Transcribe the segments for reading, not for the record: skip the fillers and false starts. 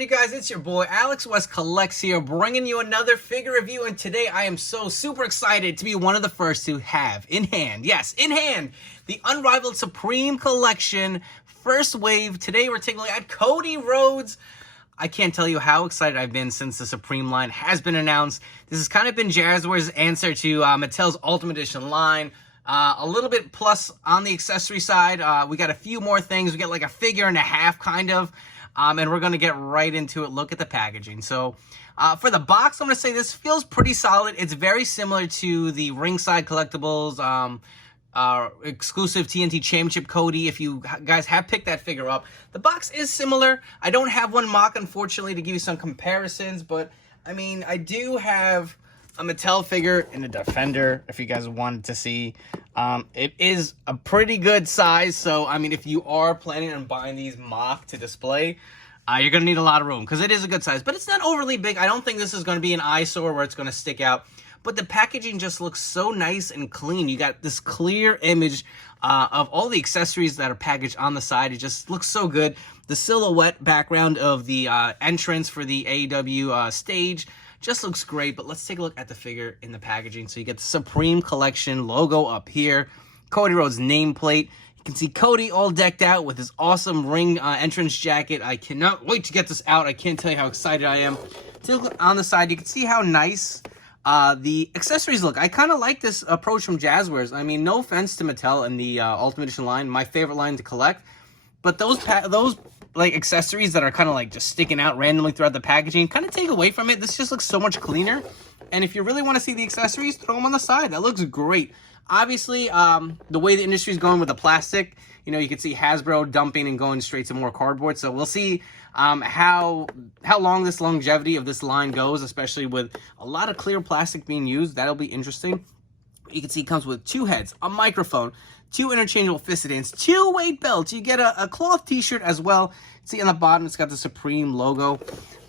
on, you guys? It's your boy Alex West Collects here, bringing you another figure review, and today I am so super excited to be one of the first to have in hand, yes, in hand, the Unrivaled Supreme Collection first wave. Today we're taking a look at Cody Rhodes. I can't tell you how excited I've been since the Supreme line has been announced. This has kind of been Jazwares' answer to Mattel's Ultimate Edition line. A little bit plus on the accessory side. We got a few more things. We got like a figure and a half, kind of. And we're going to get right into it. Look at the packaging. So, for the box, I'm going to say this feels pretty solid. It's very similar to the Ringside Collectibles exclusive TNT Championship Cody. If you guys have picked that figure up, the box is similar. I don't have one mock, unfortunately, to give you some comparisons. But, I mean, I do have a Mattel figure and a Defender, if you guys wanted to see. It is a pretty good size, so I mean, if you are planning on buying these mock to display, you're gonna need a lot of room because it is a good size, but it's not overly big. I don't think this is gonna be an eyesore where it's gonna stick out, but the packaging just looks so nice and clean. You got this clear image of all the accessories that are packaged on the side. It just looks so good. The silhouette background of the entrance for the AEW stage just looks great, but let's take a look at the figure in the packaging. So you get the Supreme Collection logo up here, Cody Rhodes nameplate. You can see Cody all decked out with his awesome ring entrance jacket. I cannot wait to get this out. I can't tell you how excited I am. Take a look on the side. You can see how nice the accessories look. I kind of like this approach from Jazwares. I mean, no offense to Mattel and the Ultimate Edition line, my favorite line to collect, but those like accessories that are kind of like just sticking out randomly throughout the packaging kind of take away from it. This just looks so much cleaner. And if you really want to see the accessories, throw them on the side. That looks great. Obviously, the way the industry is going with the plastic, you know, you can see Hasbro dumping and going straight to more cardboard. So we'll see how long this longevity of this line goes, especially with a lot of clear plastic being used. That'll be interesting. You can see it comes with 2 heads, a microphone, 2 interchangeable fisted hands, 2 weight belts. You get a cloth t-shirt as well. See on the bottom, it's got the Supreme logo.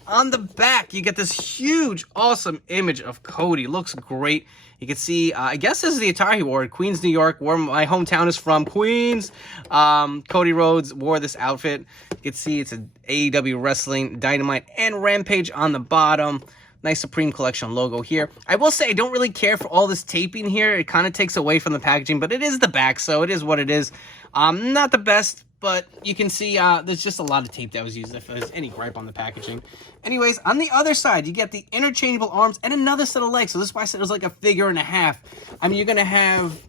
On the back, you get this huge, awesome image of Cody. Looks great. You can see, I guess this is the attire he wore in Queens, New York, where my hometown is from, Queens. Cody Rhodes wore this outfit. You can see it's an AEW Wrestling, Dynamite, and Rampage on the bottom. Nice Supreme Collection logo here. I will say I don't really care for all this taping here. It kind of takes away from the packaging, but it is the back, so it is what it is. Not the best, but you can see there's just a lot of tape that was used if there's any gripe on the packaging. Anyways, on the other side, you get the interchangeable arms and another set of legs. So this is why I said it was like a figure and a half. I mean, you're going to have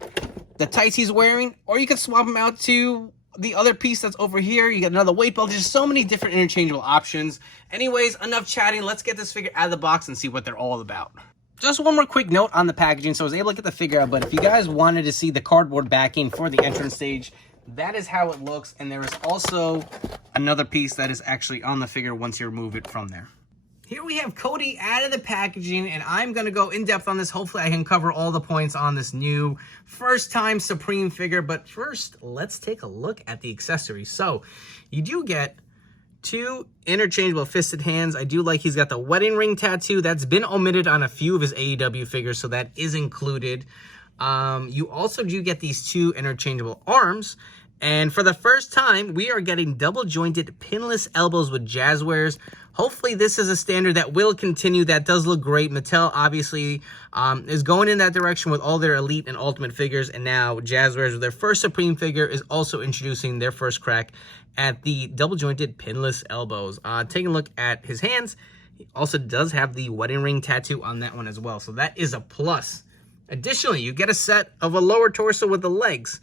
the tights he's wearing, or you could swap them out to the other piece that's over here. You got another weight belt. There's so many different interchangeable options. Anyways, enough chatting. Let's get this figure out of the box and see what they're all about. Just one more quick note on the packaging. So I was able to get the figure out, but if you guys wanted to see the cardboard backing for the entrance stage, that is how it looks. And there is also another piece that is actually on the figure once you remove it from there. Here we have Cody out of the packaging, and I'm going to go in depth on this. Hopefully I can cover all the points on this new first time Supreme figure. But first, let's take a look at the accessories. So you do get 2 interchangeable fisted hands. I do like he's got the wedding ring tattoo. That's been omitted on a few of his AEW figures, so that is included. You also do get these 2 interchangeable arms. And for the first time, we are getting double-jointed pinless elbows with Jazwares. Hopefully, this is a standard that will continue. That does look great. Mattel, obviously, is going in that direction with all their Elite and Ultimate figures. And now Jazwares, with their first Supreme figure, is also introducing their first crack at the double-jointed pinless elbows. Taking a look at his hands, he also does have the wedding ring tattoo on that one as well. So that is a plus. Additionally, you get a set of a lower torso with the legs.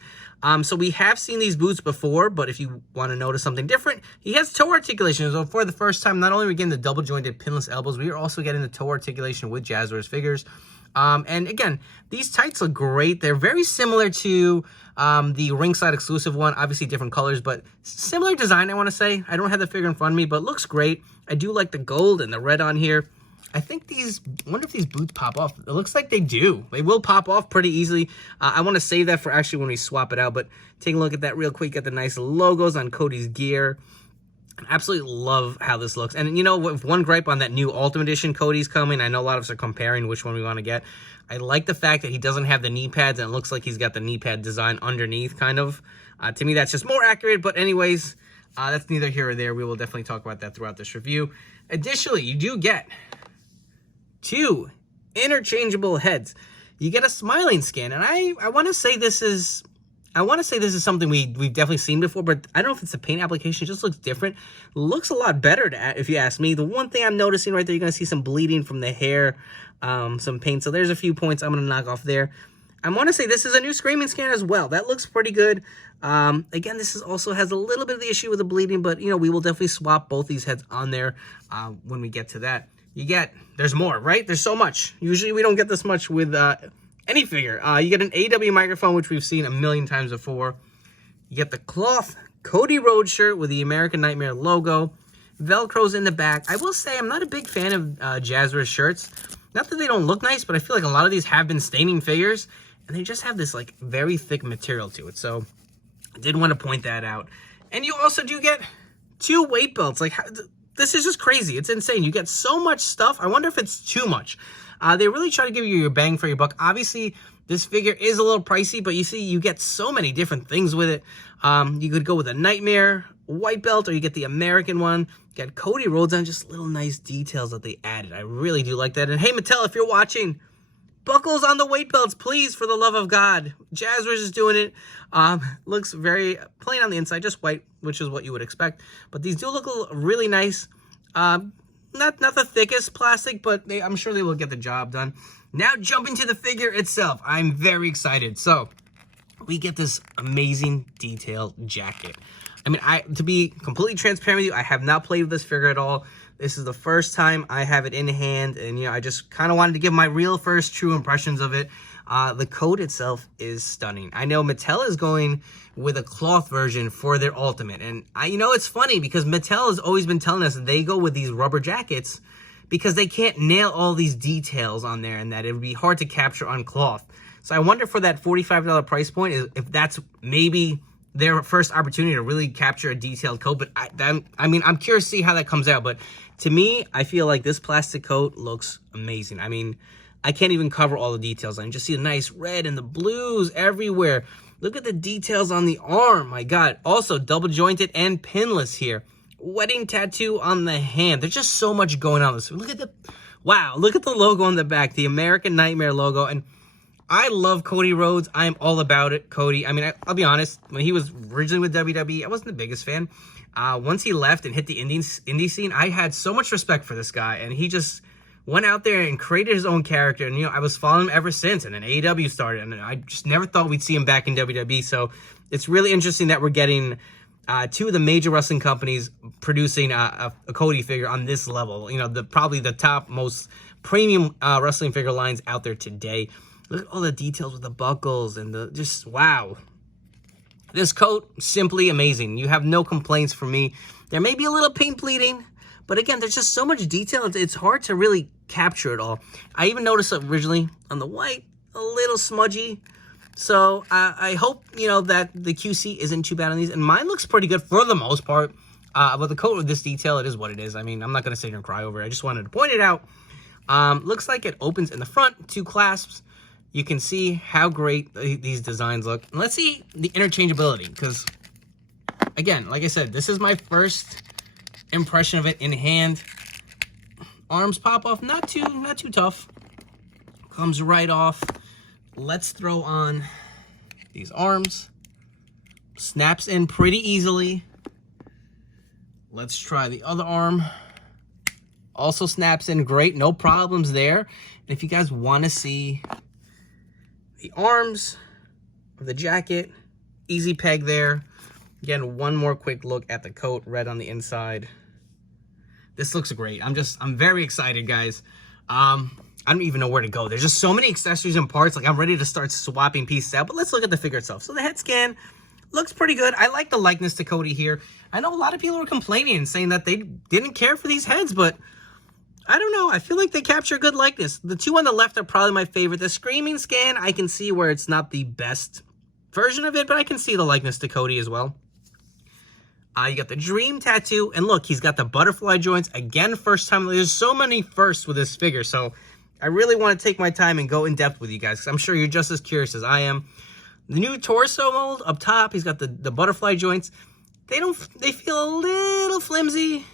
So we have seen these boots before, but if you want to notice something different, he has toe articulation. So for the first time, not only are we getting the double-jointed pinless elbows, we are also getting the toe articulation with Jazwares figures. And again, these tights look great. They're very similar to the ringside exclusive one. Obviously different colors, but similar design, I want to say. I don't have the figure in front of me, but it looks great. I do like the gold and the red on here. I think these, I wonder if these boots pop off. It looks like they do. They will pop off pretty easily. I want to save that for actually when we swap it out, but take a look at that real quick. Got the nice logos on Cody's gear. I absolutely love how this looks. And you know, with one gripe on that new Ultimate Edition Cody's coming, I know a lot of us are comparing which one we want to get. I like the fact that he doesn't have the knee pads, and it looks like he's got the knee pad design underneath, kind of. To me, that's just more accurate, but anyways, That's neither here or there. We will definitely talk about that throughout this review. Additionally, you do get 2 interchangeable heads. You get a smiling skin, and I want to say this is something we've definitely seen before, but I don't know if it's a paint application. It just looks different. Looks a lot better, if you ask me. The one thing I'm noticing right there, you're going to see some bleeding from the hair, some paint. So there's a few points I'm going to knock off there. I want to say this is a new Screaming skin as well. That looks pretty good. Again, this also has a little bit of the issue with the bleeding, but, we will definitely swap both these heads on there when we get to that. There's more, right? There's so much. Usually we don't get this much with any figure. You get an AEW microphone, which we've seen a million times before. You get the cloth Cody Rhodes shirt with the American Nightmare logo. Velcro's in the back. I will say I'm not a big fan of Jazwares shirts. Not that they don't look nice, but I feel like a lot of these have been staining figures, and they just have this like very thick material to it. So I did want to point that out. And you also do get 2 weight belts. Like, this is just crazy. It's insane. You get so much stuff. I wonder if it's too much. They really try to give you your bang for your buck. Obviously, this figure is a little pricey, but you see, you get so many different things with it. You could go with a Nightmare white belt, or you get the American one. You got Cody Rhodes on, just little nice details that they added. I really do like that. And hey, Mattel, if you're watching, buckles on the weight belts, please, for the love of God. Jazwares is doing it. Looks very plain on the inside, just white, which is what you would expect. But these do look really nice. Not the thickest plastic, but I'm sure they will get the job done. Now jumping to the figure itself, I'm very excited. So we get this amazing detailed jacket. I mean, to be completely transparent with you, I have not played with this figure at all. This is the first time I have it in hand, and I just kind of wanted to give my real first true impressions of it. The coat itself is stunning. I know Mattel is going with a cloth version for their Ultimate, and it's funny because Mattel has always been telling us they go with these rubber jackets because they can't nail all these details on there, and that it would be hard to capture on cloth. So I wonder for that $45 price point if that's maybe their first opportunity to really capture a detailed coat. But I'm curious to see how that comes out. But to me, I feel like this plastic coat looks amazing. I mean, I can't even cover all the details. I can just see the nice red and the blues everywhere. Look at the details on the arm. My God. Also, double jointed and pinless here. Wedding tattoo on the hand. There's just so much going on. Look at the logo on the back. The American Nightmare logo. And I love Cody Rhodes. I'm all about it, Cody. I mean, I'll be honest. When he was originally with WWE, I wasn't the biggest fan. Once he left and hit the indie scene, I had so much respect for this guy. And he just went out there and created his own character. And, I was following him ever since. And then AEW started. And I just never thought we'd see him back in WWE. So it's really interesting that we're getting 2 of the major wrestling companies producing a Cody figure on this level. Probably the top most premium wrestling figure lines out there today. Look at all the details with the buckles and wow. This coat, simply amazing. You have no complaints from me. There may be a little paint bleeding, but again, there's just so much detail. It's hard to really capture it all. I even noticed originally on the white, a little smudgy. So I hope, that the QC isn't too bad on these. And mine looks pretty good for the most part. But the coat with this detail, it is what it is. I mean, I'm not going to sit here and cry over it. I just wanted to point it out. Looks like it opens in the front, 2 clasps. You can see how great these designs look. And let's see the interchangeability, because, again, like I said, this is my first impression of it in hand. Arms pop off, not too tough. Comes right off. Let's throw on these arms. Snaps in pretty easily. Let's try the other arm. Also snaps in great, no problems there. And if you guys want to see the arms of the jacket, easy peg there. Again, one more quick look at the coat, red on the inside. This looks great. I'm very excited, guys. I don't even know where to go. There's just so many accessories and parts. Like, I'm ready to start swapping pieces out, but let's look at the figure itself. So the head scan looks pretty good. I like the likeness to Cody here. I know a lot of people were complaining and saying that they didn't care for these heads, but I don't know. I feel like they capture good likeness. The 2 on the left are probably my favorite. The Screaming scan, I can see where it's not the best version of it, but I can see the likeness to Cody as well. You got the Dream tattoo, and look, he's got the butterfly joints. Again, first time. There's so many firsts with this figure, so I really want to take my time and go in depth with you guys, because I'm sure you're just as curious as I am. The new torso mold up top, he's got the butterfly joints. they feel a little flimsy.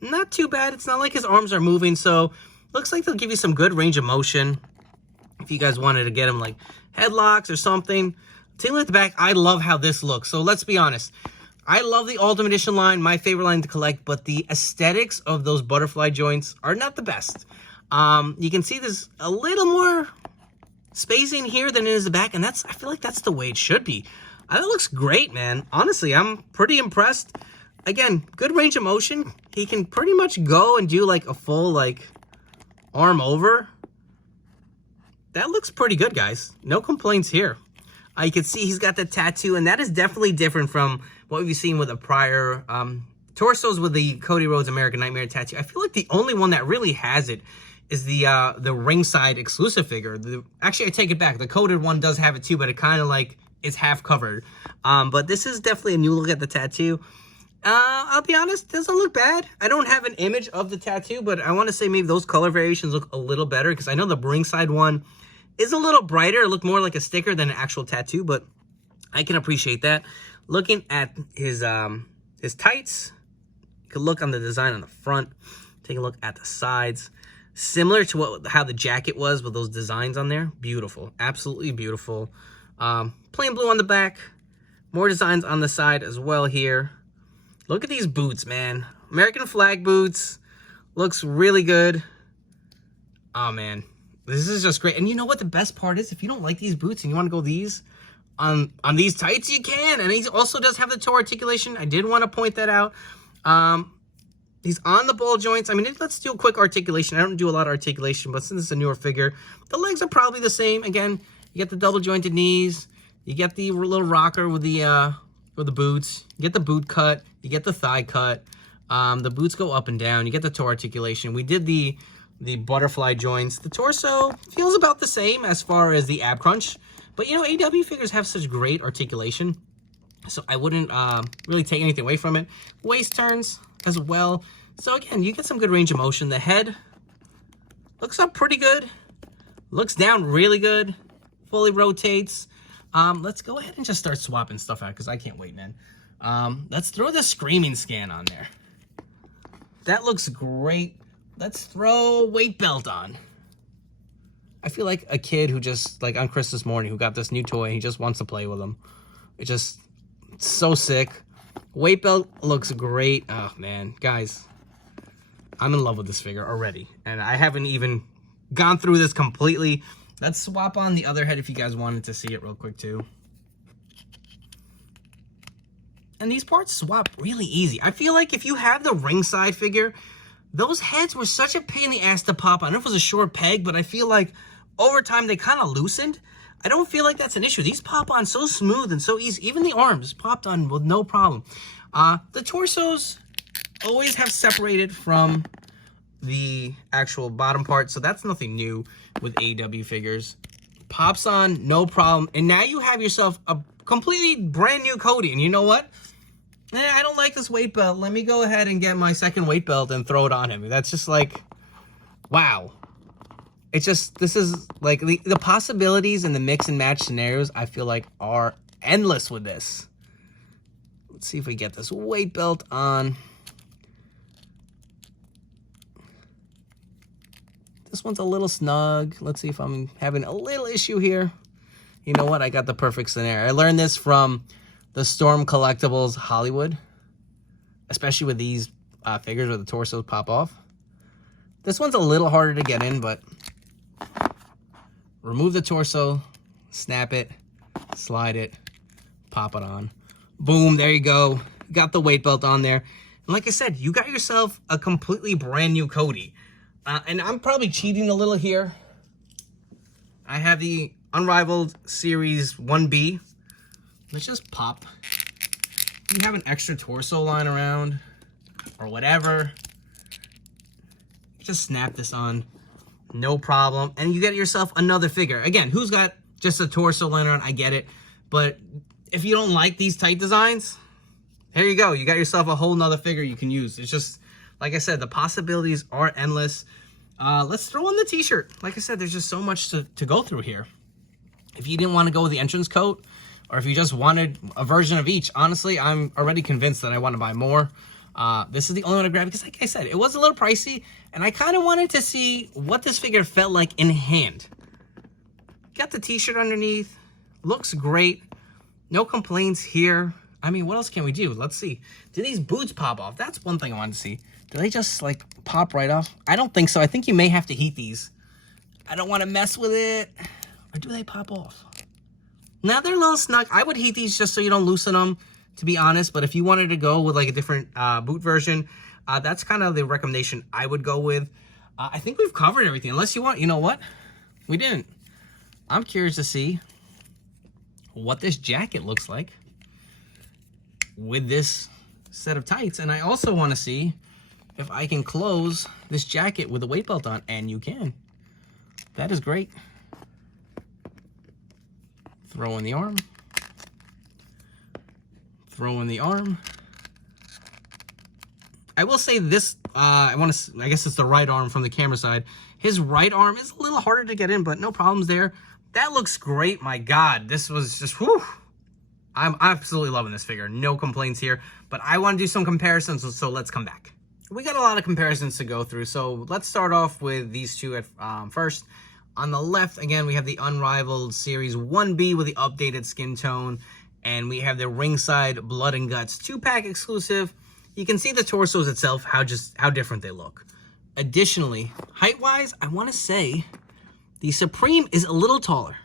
Not too bad. It's not like his arms are moving, so looks like they'll give you some good range of motion. If you guys wanted to get him like headlocks or something. Take a look at the back. I love how this looks. So let's be honest. I love the Ultimate Edition line, my favorite line to collect, but the aesthetics of those butterfly joints are not the best. You can see there's a little more spacing here than it is the back, and I feel like that's the way it should be. It looks great, man. Honestly, I'm pretty impressed. Again, good range of motion. He can pretty much go and do like a full like arm over. That looks pretty good, guys. No complaints here. You can see he's got the tattoo, and that is definitely different from what we've seen with the prior torsos with the Cody Rhodes American Nightmare tattoo. I feel like the only one that really has it is the ringside exclusive figure. Actually, I take it back. The coded one does have it too, but it kind of like is half covered. But this is definitely a new look at the tattoo. I'll be honest, it doesn't look bad. I don't have an image of the tattoo, but I want to say maybe those color variations look a little better, because I know the ringside one is a little brighter. It looked more like a sticker than an actual tattoo, but I can appreciate that. Looking at his tights, you can look on the design on the front. Take a look at the sides. Similar to how the jacket was with those designs on there. Beautiful. Absolutely beautiful. Plain blue on the back. More designs on the side as well here. Look at these boots, man. American flag boots. Looks really good. Oh, man. This is just great. And you know what the best part is? If you don't like these boots and you want to go these on these tights, you can. And he also does have the toe articulation. I did want to point that out. He's on the ball joints. I mean, let's do a quick articulation. I don't do a lot of articulation, but since it's a newer figure, the legs are probably the same. Again, you get the double jointed knees. You get the little rocker with the boots. You get the boot cut. You get the thigh cut. The boots go up and down. You get the toe articulation. We did the butterfly joints. The torso feels about the same as far as the ab crunch. But, you know, AEW figures have such great articulation, so I wouldn't really take anything away from it. Waist turns as well. So, again, you get some good range of motion. The head looks up pretty good. Looks down really good. Fully rotates. Let's go ahead and just start swapping stuff out, because I can't wait, man. Let's throw the screaming scan on there. That looks great. Let's throw weight belt on. I feel like a kid who just, like on Christmas morning, who got this new toy, and he just wants to play with them. It's so sick. Weight belt looks great. Oh, man. Guys, I'm in love with this figure already. And I haven't even gone through this completely. Let's swap on the other head if you guys wanted to see it real quick, too. And these parts swap really easy. I feel like if you have the ringside figure, those heads were such a pain in the ass to pop on. I don't know if it was a short peg, but I feel like over time they kind of loosened. I don't feel like that's an issue. These pop on so smooth and so easy. Even the arms popped on with no problem. The torsos always have separated from the actual bottom part, so that's nothing new with AEW figures. Pops on, no problem. And now you have yourself a completely brand new Cody. And you know what? I don't like this weight belt. Let me go ahead and get my second weight belt and throw it on him. That's just like, wow. It's just, this is like the possibilities and the mix and match scenarios I feel like are endless with this. Let's see if we get this weight belt on. This one's a little snug. Let's see if I'm having a little issue here. You know what? I got the perfect scenario. I learned this from the Storm Collectibles Hollywood, especially with these figures where the torsos pop off. This one's a little harder to get in, but remove the torso, snap it, slide it, pop it on. Boom, there you go. Got the weight belt on there. And like I said, you got yourself a completely brand new Cody. And I'm probably cheating a little here. I have the Unrivaled Series 1B. Let's just pop. You have an extra torso lying around or whatever. Just snap this on. No problem. And you get yourself another figure. Again, who's got just a torso lying around? I get it. But if you don't like these tight designs, here you go. You got yourself a whole nother figure you can use. It's just, like I said, the possibilities are endless. Let's throw on the t-shirt. Like I said, there's just so much to go through here. If you didn't want to go with the entrance coat, or if you just wanted a version of each. Honestly, I'm already convinced that I want to buy more. This is the only one I grabbed because, like I said, it was a little pricey, and I kind of wanted to see what this figure felt like in hand. Got the t-shirt underneath. Looks great. No complaints here. I mean, what else can we do? Let's see. Do these boots pop off? That's one thing I wanted to see. Do they just, like, pop right off? I don't think so. I think you may have to heat these. I don't want to mess with it. Or do they pop off? Now, they're a little snug. I would heat these just so you don't loosen them, to be honest. But if you wanted to go with, like, a different boot version, that's kind of the recommendation I would go with. I think we've covered everything. Unless you want... You know what? We didn't. I'm curious to see what this jacket looks like with this set of tights. And I also want to see if I can close this jacket with a weight belt on. And you can. That is great. Throw in the arm. Throw in the arm. I will say this, I guess it's the right arm from the camera side. His right arm is a little harder to get in, but no problems there. That looks great. My God, this was just, whew. I'm absolutely loving this figure. No complaints here, but I want to do some comparisons, so let's come back. We got a lot of comparisons to go through, so let's start off with these two at first. On the left, again, we have the Unrivaled Series 1B with the updated skin tone, and we have the Ringside Blood and Guts 2-pack exclusive. You can see the torsos itself, how different they look. Additionally, height-wise, I want to say the Supreme is a little taller.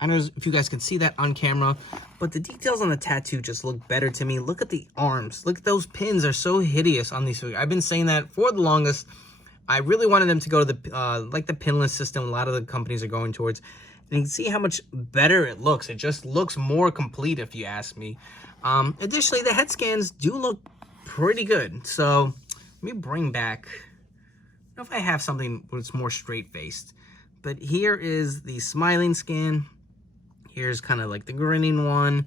I don't know if you guys can see that on camera, but the details on the tattoo just look better to me. Look at the arms. Look at those pins. They're so hideous on these figures. I've been saying that for the longest. I really wanted them to go to the like the pinless system a lot of the companies are going towards. And you can see how much better it looks. It just looks more complete if you ask me. Additionally, the head scans do look pretty good. So let me bring back, I don't know if I have something that's more straight-faced. But here is the smiling scan. Here's kind of like the grinning one.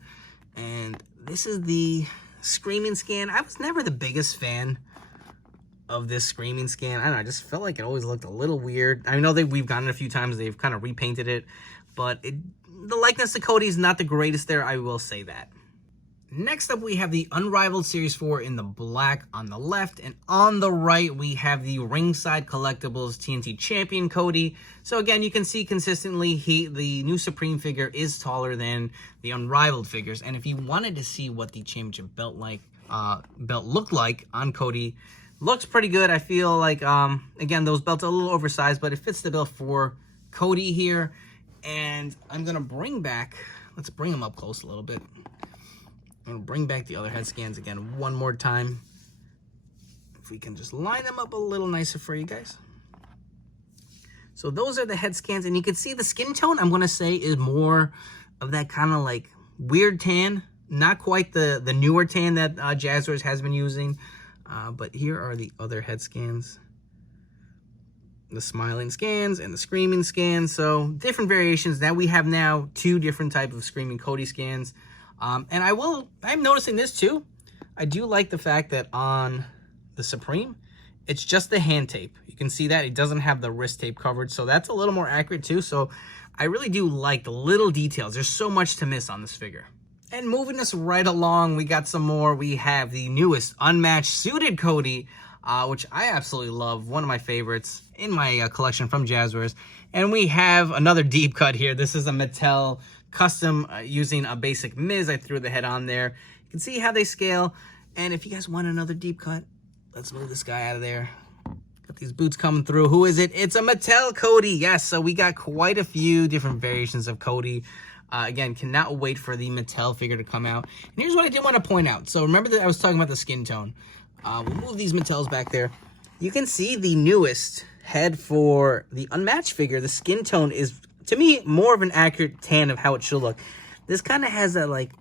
And this is the screaming scan. I was never the biggest fan of this screaming scan. I don't know, I just felt like it always looked a little weird. I know that we've gotten it a few times. They've kind of repainted it. But the likeness to Cody is not the greatest there. I will say that. Next up, we have the Unrivaled Series 4 in the black on the left. And on the right, we have the Ringside Collectibles TNT Champion Cody. So again, you can see consistently the new Supreme figure is taller than the Unrivaled figures. And if you wanted to see what the championship belt looked like on Cody, looks pretty good. I feel like, again, those belts are a little oversized, but it fits the bill for Cody here. And I'm going to bring back, let's bring them up close a little bit. I'm going to bring back the other head scans again one more time. If we can just line them up a little nicer for you guys. So those are the head scans, and you can see the skin tone, I'm going to say, is more of that kind of like weird tan. Not quite the newer tan that Jazwares has been using. But here are the other head scans. The smiling scans and the screaming scans. So different variations. Now we have two different types of screaming Cody scans. And I'm noticing this too. I do like the fact that on the Supreme, it's just the hand tape. You can see that it doesn't have the wrist tape covered. So that's a little more accurate too. So I really do like the little details. There's so much to miss on this figure. And moving us right along, we got some more. We have the newest unmatched suited Cody, which I absolutely love. One of my favorites in my collection from Jazwares. And we have another deep cut here. This is a Mattel custom using a basic Miz. I threw the head on there. You can see how they scale. And if you guys want another deep cut, let's move this guy out of there. Got these boots coming through. Who is it? It's a Mattel Cody. Yes, so we got quite a few different variations of Cody. Again, cannot wait for the Mattel figure to come out. And here's what I did want to point out. So remember that I was talking about the skin tone. We'll move these Mattels back there. You can see the newest head for the unmatched figure. The skin tone is, to me, more of an accurate tan of how it should look. This kind of has that like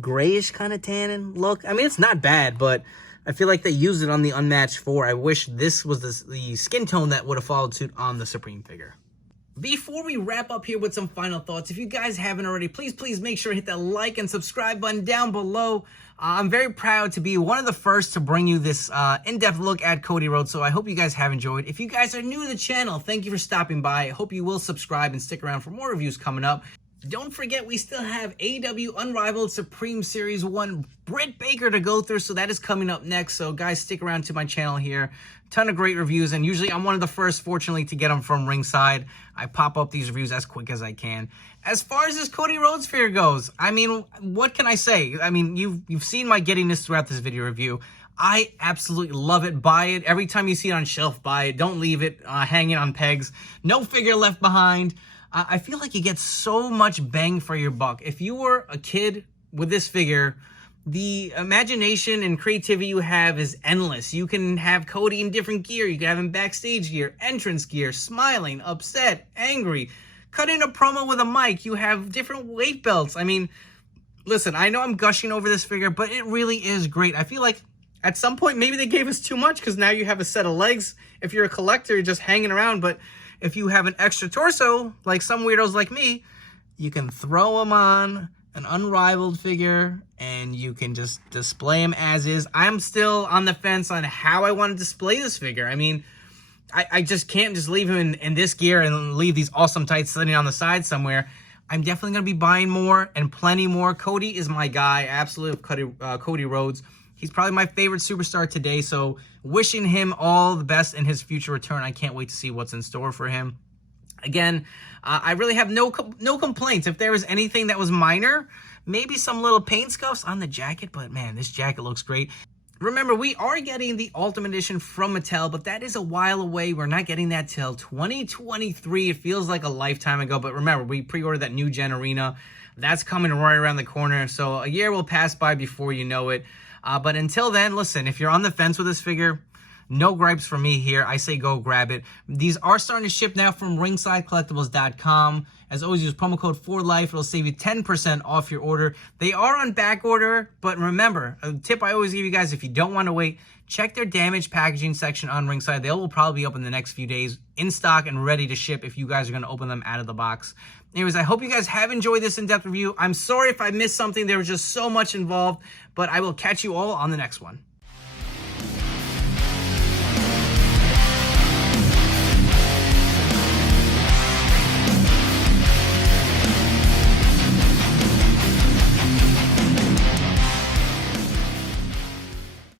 grayish kind of tannin look. I mean, it's not bad, but I feel like they used it on the unmatched 4. I wish this was the skin tone that would have followed suit on the Supreme figure. Before we wrap up here with some final thoughts, if you guys haven't already, please make sure to hit that like and subscribe button down below. I'm very proud to be one of the first to bring you this in-depth look at Cody Rhodes, so I hope you guys have enjoyed. If you guys are new to the channel, thank you for stopping by. I hope you will subscribe and stick around for more reviews coming up. Don't forget, we still have AEW Unrivaled Supreme Series 1 Britt Baker to go through, so that is coming up next. So guys, stick around to my channel here. Ton of great reviews, and usually I'm one of the first, fortunately, to get them from ringside. I pop up these reviews as quick as I can. As far as this Cody Rhodes figure goes, I mean, what can I say? I mean, you've seen my giddiness throughout this video review. I absolutely love it. Buy it. Every time you see it on shelf, buy it. Don't leave it hanging on pegs. No figure left behind. I feel like you get so much bang for your buck. If you were a kid with this figure, the imagination and creativity you have is endless. You can have Cody in different gear. You can have him backstage gear, entrance gear, smiling, upset, angry, cutting a promo with a mic. You have different weight belts. I mean, listen, I know I'm gushing over this figure, but it really is great. I feel like at some point, maybe they gave us too much because now you have a set of legs. If you're a collector, you're just hanging around, but if you have an extra torso, like some weirdos like me, you can throw them on an Unrivaled figure and you can just display them as is. I'm still on the fence on how I want to display this figure. I mean, I just can't just leave him in this gear and leave these awesome tights sitting on the side somewhere. I'm definitely going to be buying more and plenty more. Cody is my guy. Absolutely, Cody Rhodes. He's probably my favorite superstar today, so wishing him all the best in his future return. I can't wait to see what's in store for him. Again, I really have no complaints. If there was anything that was minor, maybe some little paint scuffs on the jacket, but man, this jacket looks great. Remember, we are getting the Ultimate Edition from Mattel, but that is a while away. We're not getting that till 2023. It feels like a lifetime ago, but remember, we pre-ordered that New Gen Arena. That's coming right around the corner, so a year will pass by before you know it. But until then, listen, if you're on the fence with this figure, no gripes from me here. I say go grab it. These are starting to ship now from ringsidecollectibles.com. As always, use promo code FORLIFE. It'll save you 10% off your order. They are on back order, but remember, a tip I always give you guys, if you don't want to wait, check their damaged packaging section on Ringside. They will probably be up in the next few days, in stock and ready to ship if you guys are going to open them out of the box. Anyways, I hope you guys have enjoyed this in-depth review. I'm sorry if I missed something. There was just so much involved, but I will catch you all on the next one.